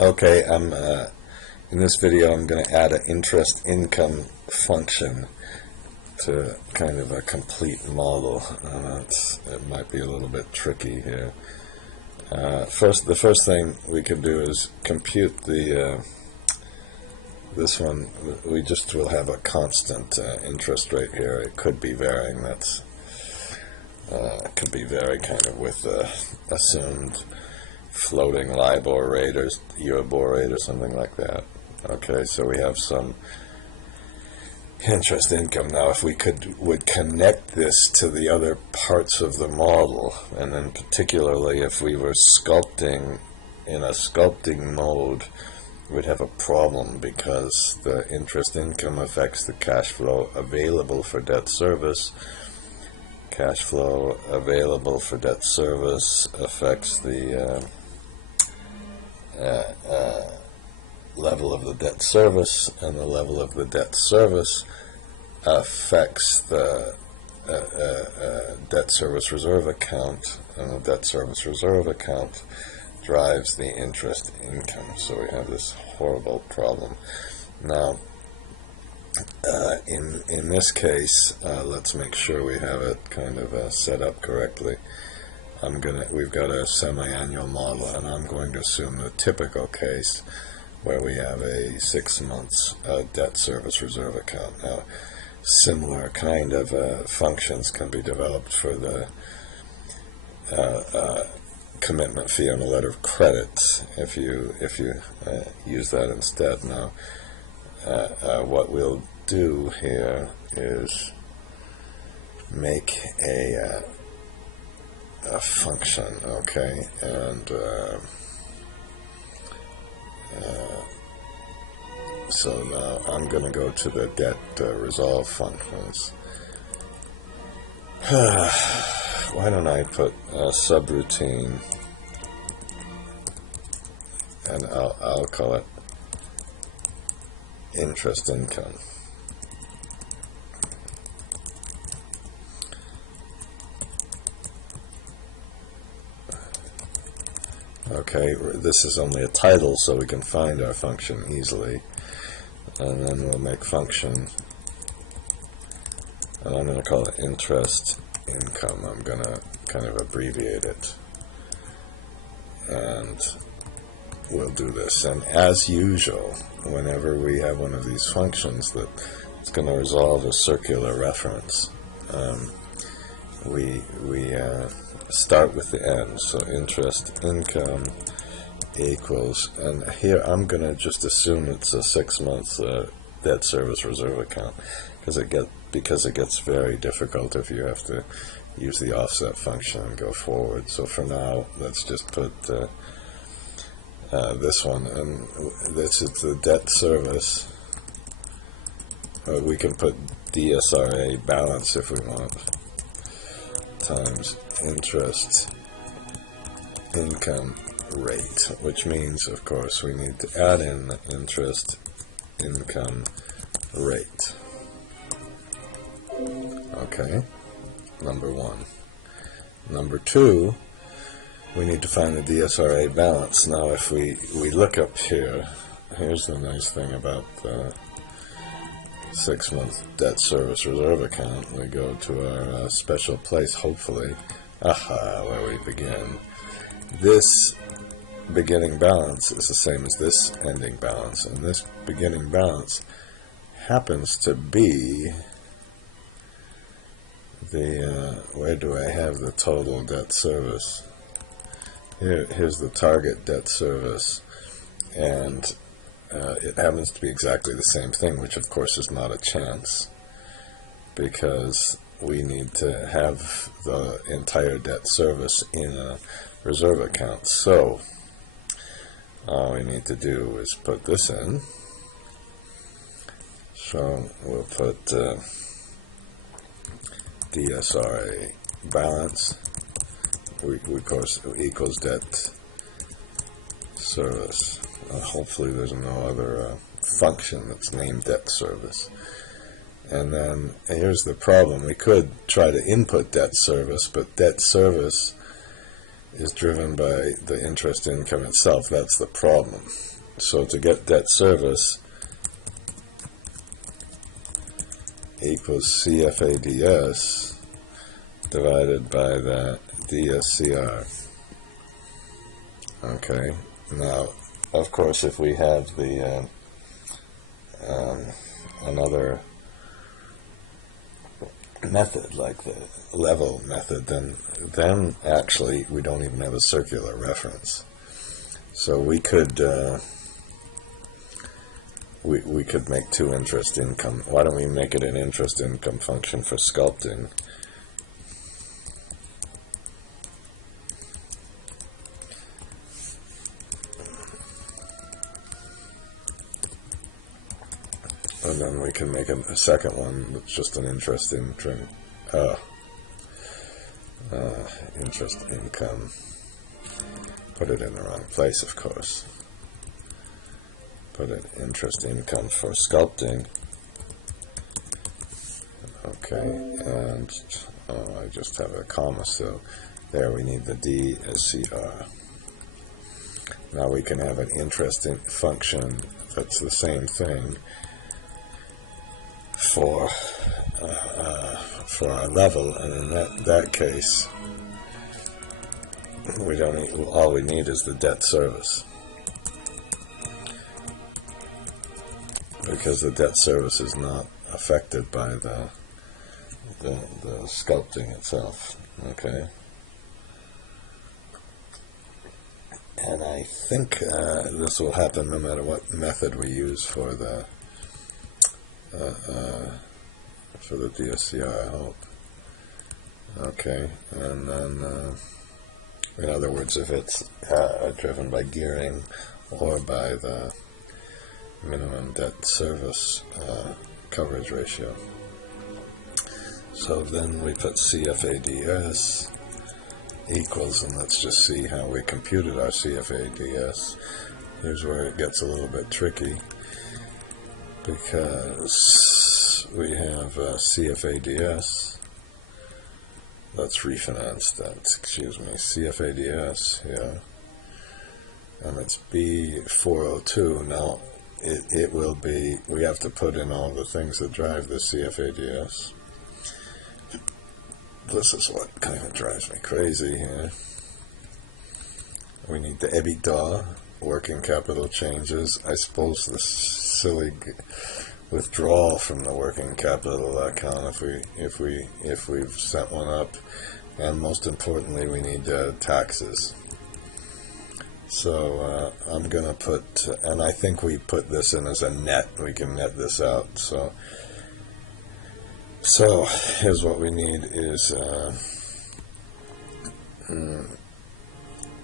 Okay, in this video I'm going to add an interest income function to kind of a complete model. It might be a little bit tricky here. The first thing we can do is compute the this one. We just will have a constant interest rate here. It could be varying. That's could be vary kind of with assumed floating LIBOR rate or Euribor rate or something like that. Okay, so we have some interest income. Now, if we would connect this to the other parts of the model, and then particularly if we were sculpting in a sculpting mode, we'd have a problem because the interest income affects the cash flow available for debt service. Cash flow available for debt service affects the level of the debt service, and the level of the debt service affects the debt service reserve account, and the debt service reserve account drives the interest income. So we have this horrible problem. Now, in this case, let's make sure we have it kind of set up correctly. We've got a semi-annual model, and I'm going to assume the typical case where we have a 6 months debt service reserve account. Now, similar kind of functions can be developed for the commitment fee on a letter of credit if you use that instead. Now, what we'll do here is make a function, okay, and so now I'm going to go to the debt resolve functions. Why don't I put a subroutine, and I'll call it interest income. Okay, this is only a title, so we can find our function easily. And then we'll make function, and I'm going to call it interest income. I'm going to kind of abbreviate it. And we'll do this. And as usual, whenever we have one of these functions that it's going to resolve a circular reference, we start with the end. So interest income equals, and here I'm going to just assume it's a 6 month debt service reserve account, because it gets very difficult if you have to use the offset function and go forward. So for now, let's just put this one, and this is the debt service. We can put DSRA balance if we want, times interest income rate, which means, of course, we need to add in the interest income rate. Okay, number one. Number two, we need to find the DSRA balance. Now, if we look up here, here's the nice thing about the 6 month debt service reserve account. We go to our special place, hopefully, where we begin. This beginning balance is the same as this ending balance, and this beginning balance happens to be the where do I have the total debt service? Here's the target debt service, and it happens to be exactly the same thing, which of course is not a chance, because we need to have the entire debt service in a reserve account. So all we need to do is put this in. So we'll put DSRA balance, of course, equals debt service. Hopefully there's no other function that's named debt service. And then here's the problem. We could try to input debt service, but debt service is driven by the interest income itself. That's the problem. So to get debt service equals CFADS divided by the DSCR. Okay, now of course if we have the another method like the level method, then actually we don't even have a circular reference. So we could we could make two interest income. Why don't we make it an interest income function for sculpting? And then we can make a second one that's just an interest interest income. Put it in the wrong place, of course. Put an interest income for sculpting. Okay, and I just have a comma, so there we need the DSCR. Now we can have an interest function that's the same thing for our level, and in that case, we don't need, all we need is the debt service, because the debt service is not affected by the sculpting itself. Okay, and I think this will happen no matter what method we use for the DSCR, I hope. Okay, and then in other words, if it's driven by gearing or by the minimum debt service coverage ratio. So then we put CFADS equals, and let's just see how we computed our CFADS. Here's where it gets a little bit tricky, because we have CFADS. Let's refinance that, excuse me, CFADS, yeah, and it's B402. Now it will be, we have to put in all the things that drive the CFADS. This is what kind of drives me crazy here. We need the EBITDA, working capital changes. I suppose the silly withdrawal from the working capital account if we've set one up, and most importantly we need taxes. So I'm gonna put, and I think we put this in as a net, we can net this out. So here's what we need is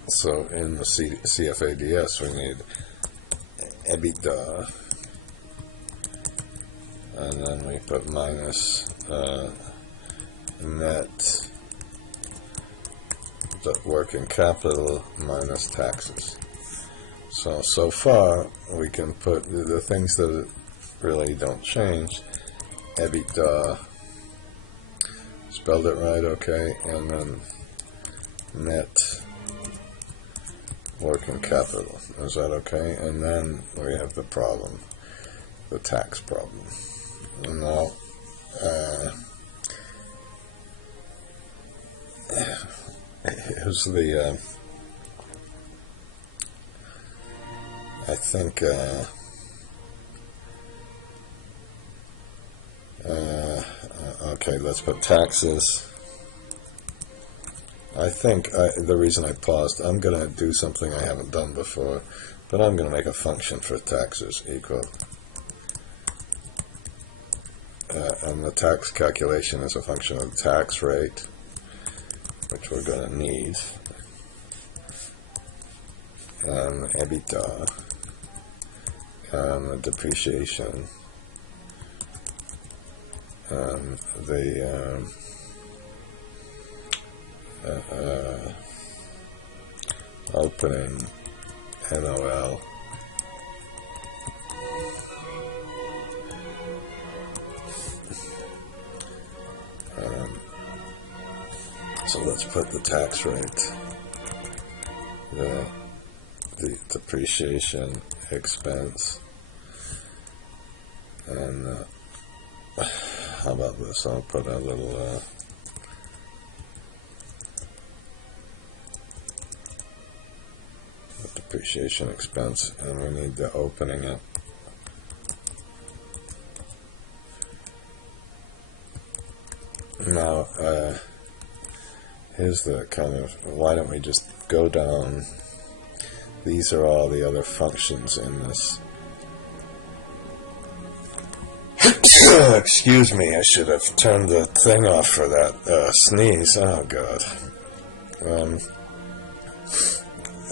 so in the CFADS we need EBITDA, and then we put minus net the working capital minus taxes. So far we can put the things that really don't change. EBITDA, spelled it right, okay, and then net working capital. Is that okay? And then we have the problem, the tax problem. And now here's the I think okay, let's put taxes. I think the reason I paused, I'm going to do something I haven't done before, but I'm going to make a function for taxes equal, and the tax calculation is a function of the tax rate, which we're going to need, and EBITDA, and the depreciation, and the opening NOL, so let's put the tax rate the depreciation expense, and how about this? I'll put a little depreciation expense, and we need the opening it. Now, here's the kind of, why don't we just go down? These are all the other functions in this. Excuse me, I should have turned the thing off for that sneeze. Oh God.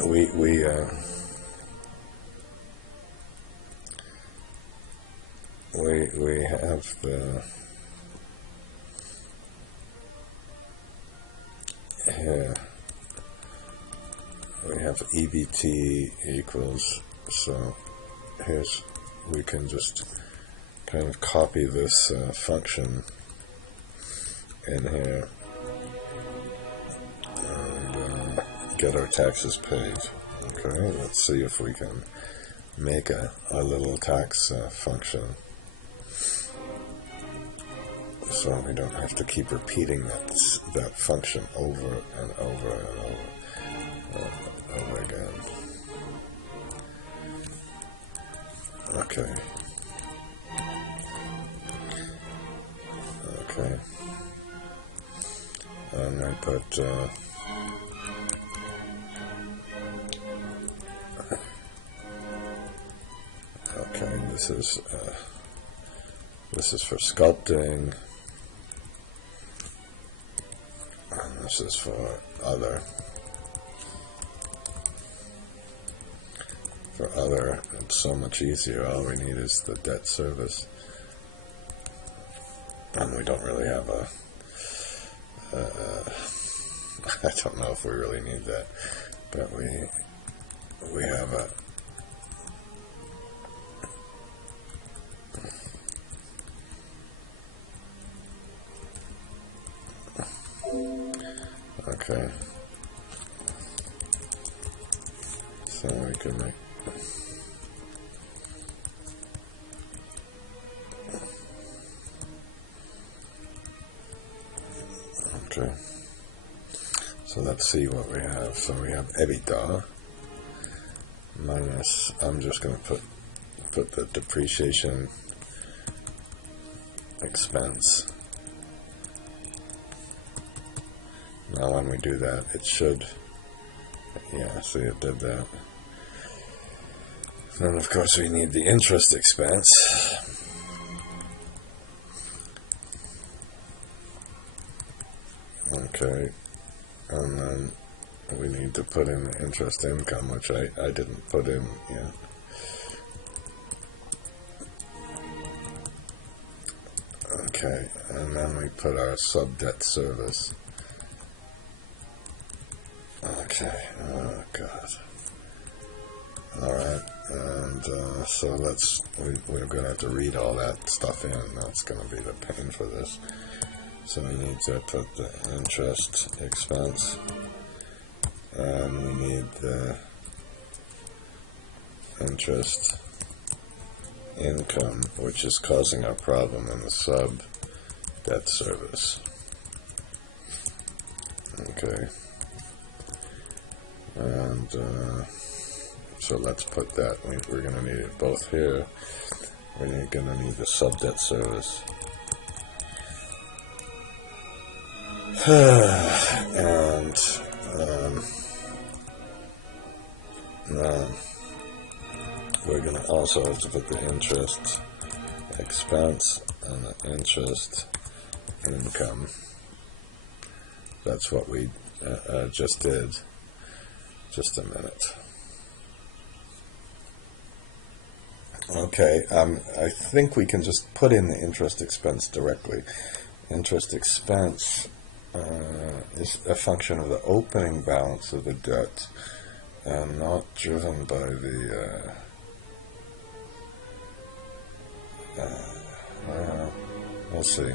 We have the here we have EBT equals, so here's, we can just kind of copy this function in here and get our taxes paid. Okay, let's see if we can make a little tax function, so we don't have to keep repeating that function over and over and over again. Okay. Okay. And I put okay, this is for sculpting, and this is for other. For other, it's so much easier. All we need is the debt service, and we don't really have a I don't know if we really need that, but we have a okay, so we can make okay. So let's see what we have. So we have EBITDA minus, I'm just going to put the depreciation expense. Now when we do that, it should, yeah, see, it did that. Then of course we need the interest expense. Okay, and then we need to put in the interest income, which I didn't put in yet. Okay, and then we put our sub-debt service. Okay, oh God. Alright, and so we're going to have to read all that stuff in. That's going to be the pain for this. So we need to put the interest expense, and we need the interest income, which is causing our problem in the sub debt service. Okay, and so let's put that, we're going to need it both here. We're going to need the sub debt service. And we're going to also have to put the interest expense and the interest income. That's what we just did. Just a minute. Okay, I think we can just put in the interest expense directly. Interest expense is a function of the opening balance of the debt, and not driven by the let's see,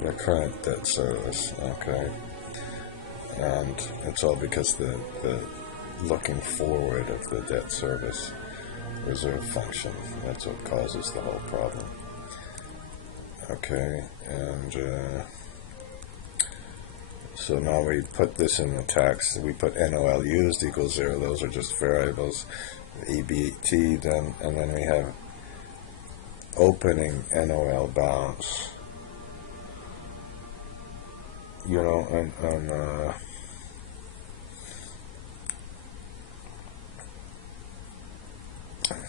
the current debt service. Okay, and it's all because the looking forward of the debt service reserve function. That's what causes the whole problem. Okay, and so now we put this in the tax. We put NOL used equals 0. Those are just variables. EBT, then, and then we have opening NOL balance. You know, and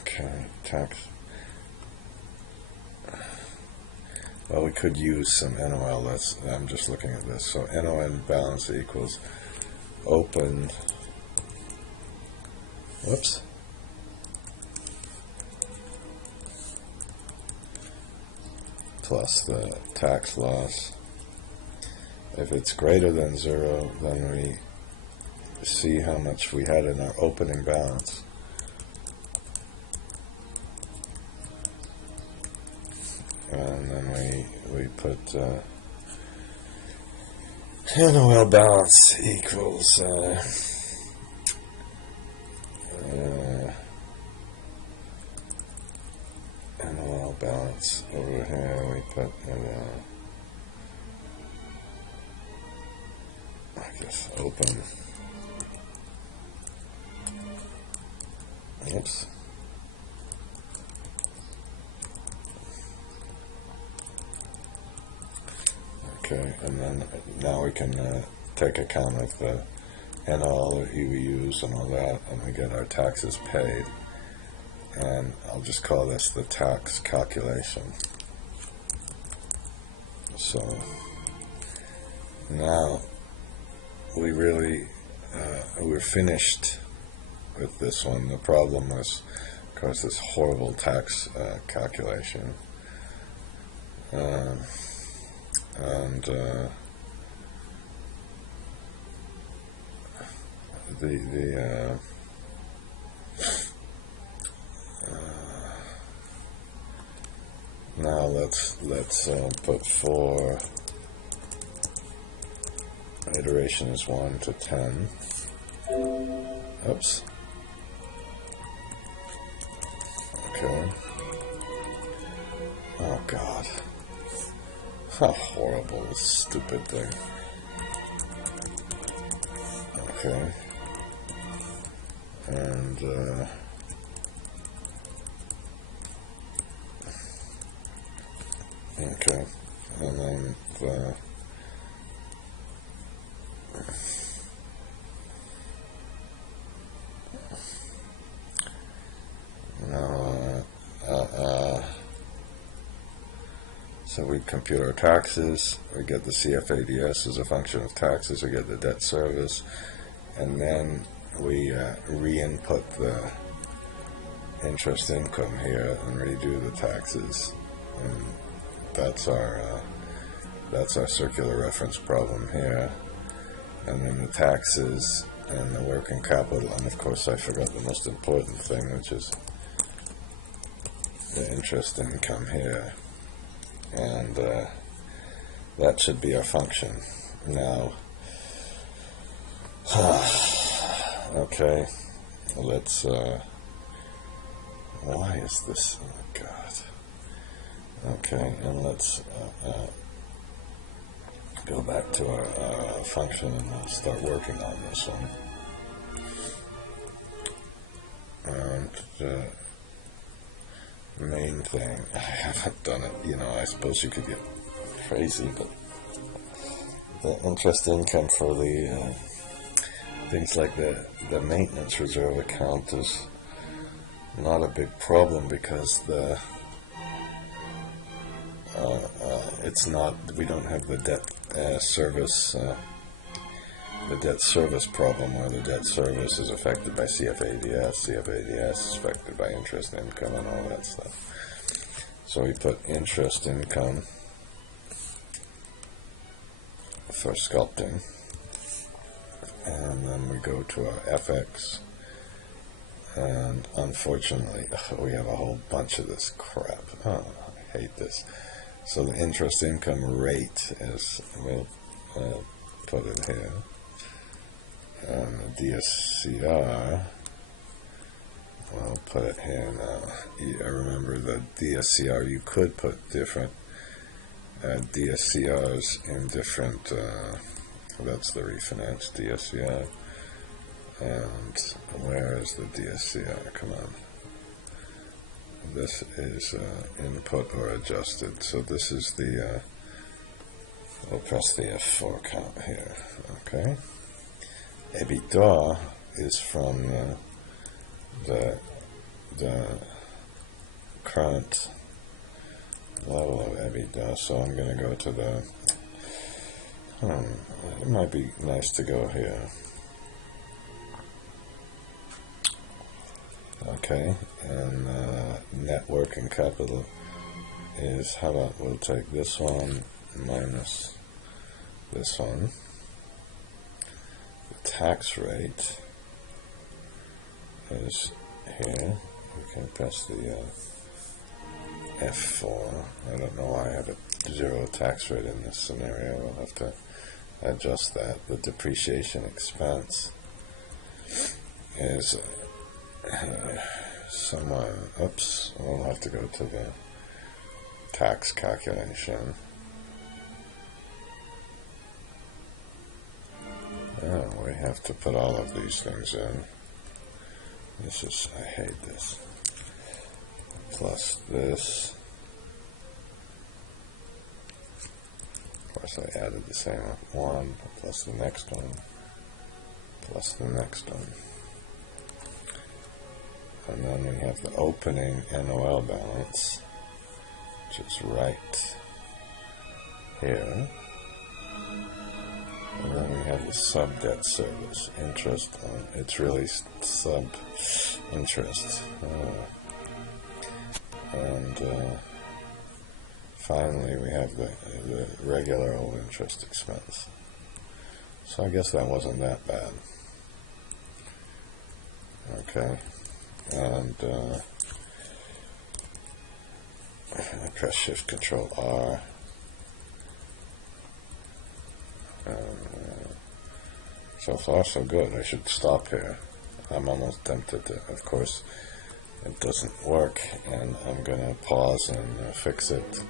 okay, tax. Well, we could use some NOL. I'm just looking at this. So NOL balance equals open. Whoops. Plus the tax loss. If it's greater than 0, then we see how much we had in our opening balance. And then we put NOL balance equals NOL balance over here. We put I guess open. Oops. Okay, and then now we can take account of the NOL or EWUs and all that, and we get our taxes paid. And I'll just call this the tax calculation. So now we really we're finished with this one. The problem was, of course, this horrible tax calculation. And now let's put 4. Iteration is 1 to 10. Oops. Okay. Oh God. How horrible, this stupid thing. Okay. And okay. And then so we compute our taxes, we get the CFADS as a function of taxes, we get the debt service, and then we re-input the interest income here and redo the taxes. And that's our circular reference problem here. And then the taxes and the working capital, and of course I forgot the most important thing, which is the interest income here. And that should be our function. Now, okay, let's, why is this, oh God. Okay, and let's go back to our function and start working on this one. And the main thing, I haven't done it, you know, I suppose you could get crazy, but the interest income for the things like the maintenance reserve account is not a big problem, because the it's not, we don't have the debt service the debt service problem, where the debt service is affected by CFADS, CFADS is affected by interest income and all that stuff. So we put interest income for sculpting, and then we go to our FX, and unfortunately we have a whole bunch of this crap. Oh, I hate this. So the interest income rate is, we'll put it here, And the DSCR, I'll put it here now. I remember the DSCR, you could put different DSCRs in different, that's the refinance DSCR. And where is the DSCR? Come on. This is input or adjusted. So this is the, we'll press the F4 count here. Okay. EBITDA is from the current level of EBITDA. So I'm going to go to the, it might be nice to go here. Okay, and net working capital is, how about we'll take this one minus this one. The tax rate is here. We can press the F4. I don't know why I have a 0 tax rate in this scenario. We'll have to adjust that. The depreciation expense is somewhere, oops, we'll have to go to the tax calculation. Oh, we have to put all of these things in. This is, I hate this. Plus this. Of course I added the same one, plus the next one, plus the next one. And then we have the opening NOL balance, which is right here. And then we have the sub-debt service, interest on, it's really sub-interest. And finally we have the regular old interest expense. So I guess that wasn't that bad. Okay. And I press Shift Control R. So far so good. I should stop here. I'm almost tempted to, of course it doesn't work, and I'm gonna pause and fix it,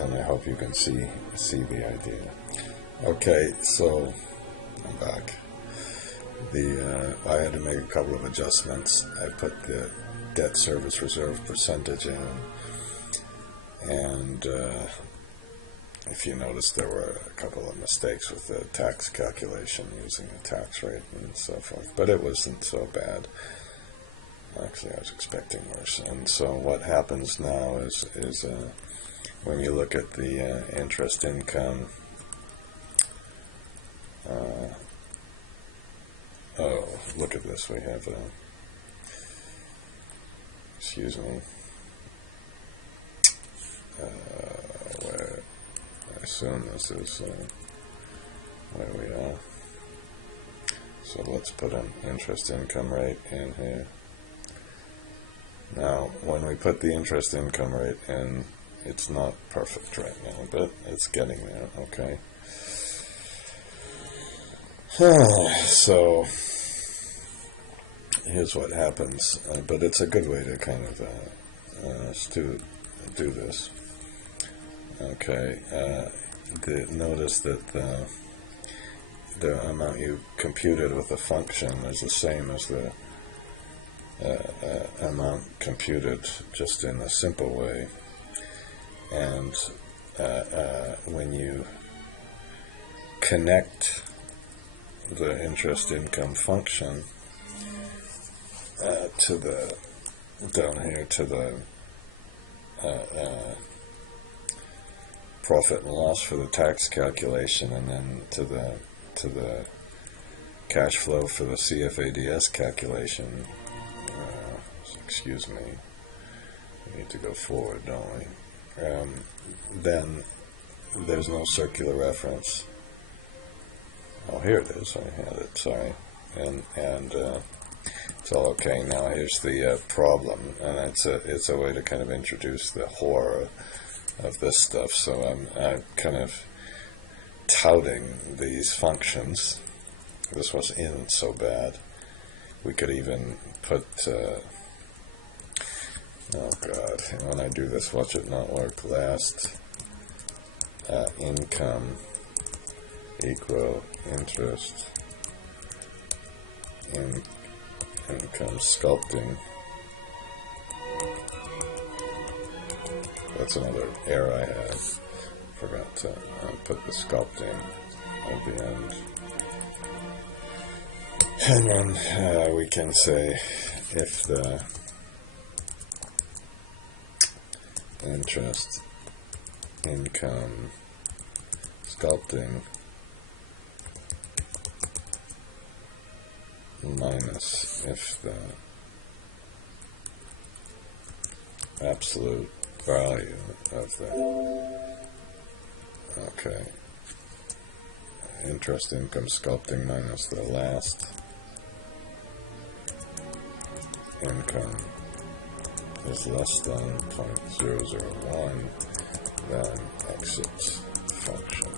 and I hope you can see the idea. Okay, so I'm back. I had to make a couple of adjustments. I put the debt service reserve percentage in, and if you notice, there were a couple of mistakes with the tax calculation using the tax rate and so forth, but it wasn't so bad. Actually, I was expecting worse. And so what happens now is when you look at the interest income, oh, look at this. We have excuse me, where I assume this is where we are. So let's put an interest income rate in here. Now, when we put the interest income rate in, it's not perfect right now, but it's getting there, okay? So, here's what happens, but it's a good way to kind of do this. Okay, notice that the amount you computed with the function is the same as the amount computed just in a simple way, and when you connect the interest income function to the down here to the profit and loss for the tax calculation, and then to the cash flow for the CFADS calculation. Excuse me, we need to go forward, don't we? Then there's no circular reference. Oh, here it is. I had it. Sorry, and it's all okay. Now here's the problem, and it's a way to kind of introduce the horror of this stuff. So I'm kind of touting these functions, this wasn't so bad. We could even put, oh god, when I do this, watch it not work. Last income equal interest in income sculpting. That's another error I had. Forgot to put the sculpting at the end. And then we can say if the interest income sculpting minus if the absolute value of the, okay, interest income sculpting minus the last income is less than 0.001, then exits function.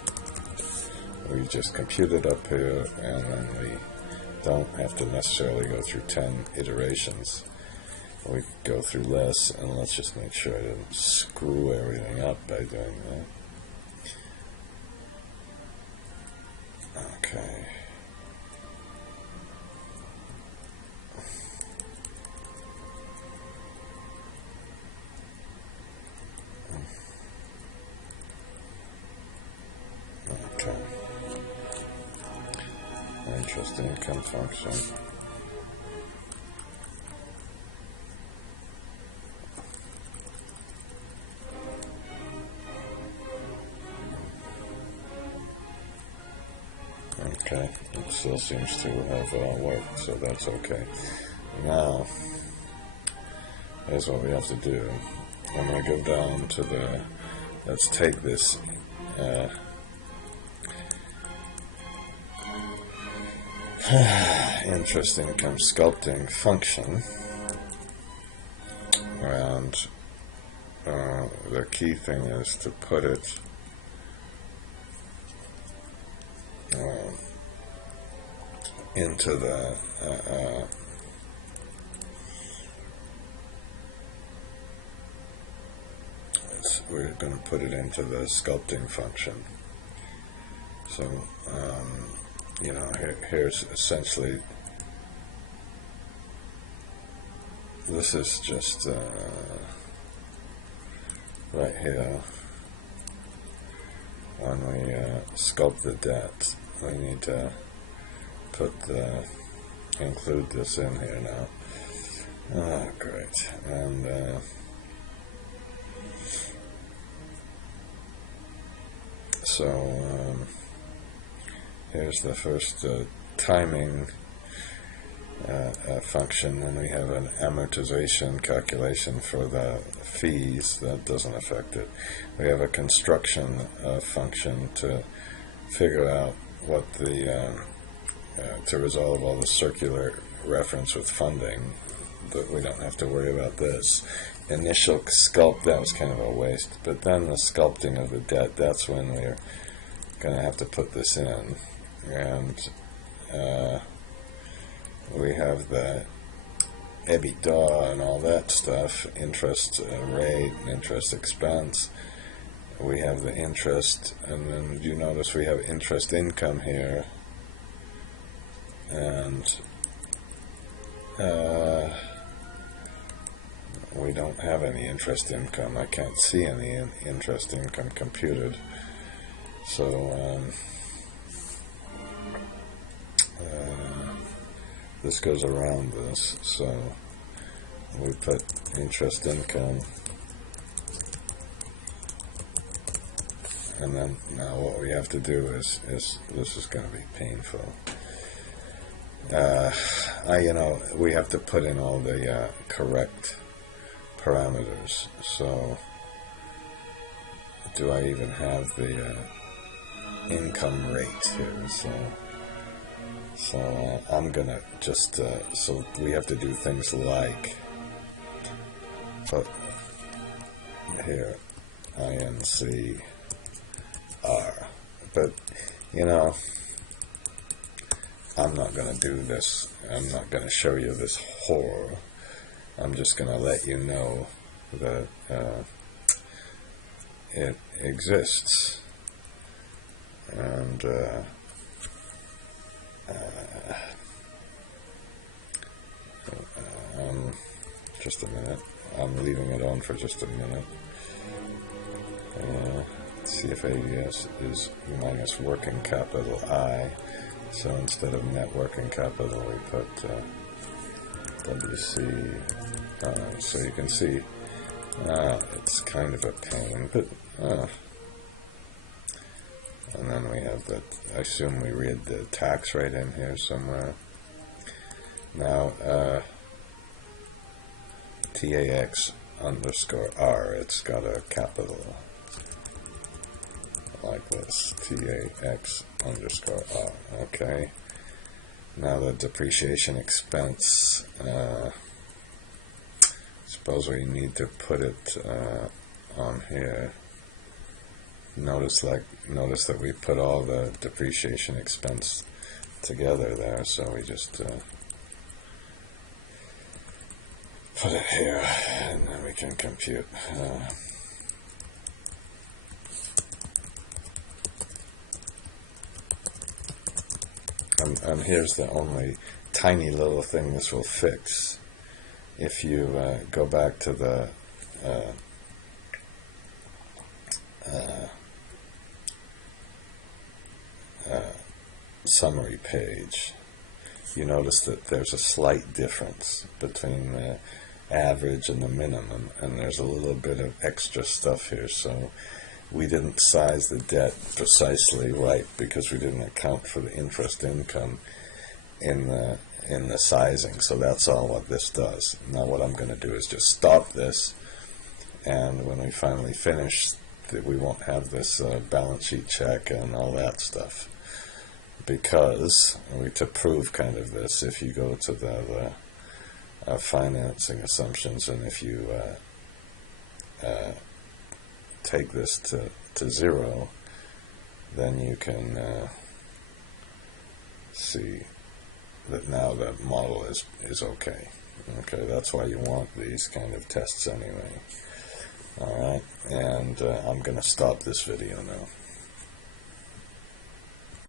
We just compute it up here, and then we don't have to necessarily go through 10 iterations. We go through less, and let's just make sure I didn't screw everything up by doing that. Okay. Okay. Interest income function. Okay, it still seems to have worked, so that's okay. Now, here's what we have to do. I'm going to go down to the, let's take this interest income sculpting function, and the key thing is to put it into the we're going to put it into the sculpting function. So you know, here's essentially, this is just right here. When we sculpt the debt, we need to include this in here now. Oh, great. And so here's the first timing function, and we have an amortization calculation for the fees. That doesn't affect it. We have a construction function to figure out what the to resolve all the circular reference with funding, but we don't have to worry about this. Initial sculpt, that was kind of a waste, but then the sculpting of the debt, that's when we're going to have to put this in. And we have the EBITDA and all that stuff, interest rate and interest expense. We have the interest, and then you notice we have interest income here, and we don't have any interest income. I can't see any interest income computed. So this goes around this. So we put interest income, and then now what we have to do is this is going to be painful. You know, we have to put in all the correct parameters. So do I even have the income rate here? So I'm gonna just so we have to do things like put here INCR, but you know, I'm not going to do this. I'm not going to show you this horror. I'm just going to let you know that it exists. And just a minute. I'm leaving it on for just a minute. See if ADS is minus working capital I. So instead of net working capital, we put WC. So you can see it's kind of a pain, but and then we have that. I assume we read the tax rate in here somewhere. Now TAX underscore R, it's got a capital like this, TAX underscore R. Okay. Now the depreciation expense, suppose we need to put it on here. Notice that we put all the depreciation expense together there, so we just put it here, and then we can compute. And here's the only tiny little thing this will fix. If you go back to the summary page, you notice that there's a slight difference between the average and the minimum, and there's a little bit of extra stuff here. So we didn't size the debt precisely right because we didn't account for the interest income in the sizing. So that's all what this does. Now what I'm going to do is just stop this, and when we finally finish, we won't have this balance sheet check and all that stuff. Because to prove kind of this, if you go to the financing assumptions, and if you take this to 0, then you can see that now the model is okay. Okay, that's why you want these kind of tests anyway. Alright, and I'm going to stop this video now.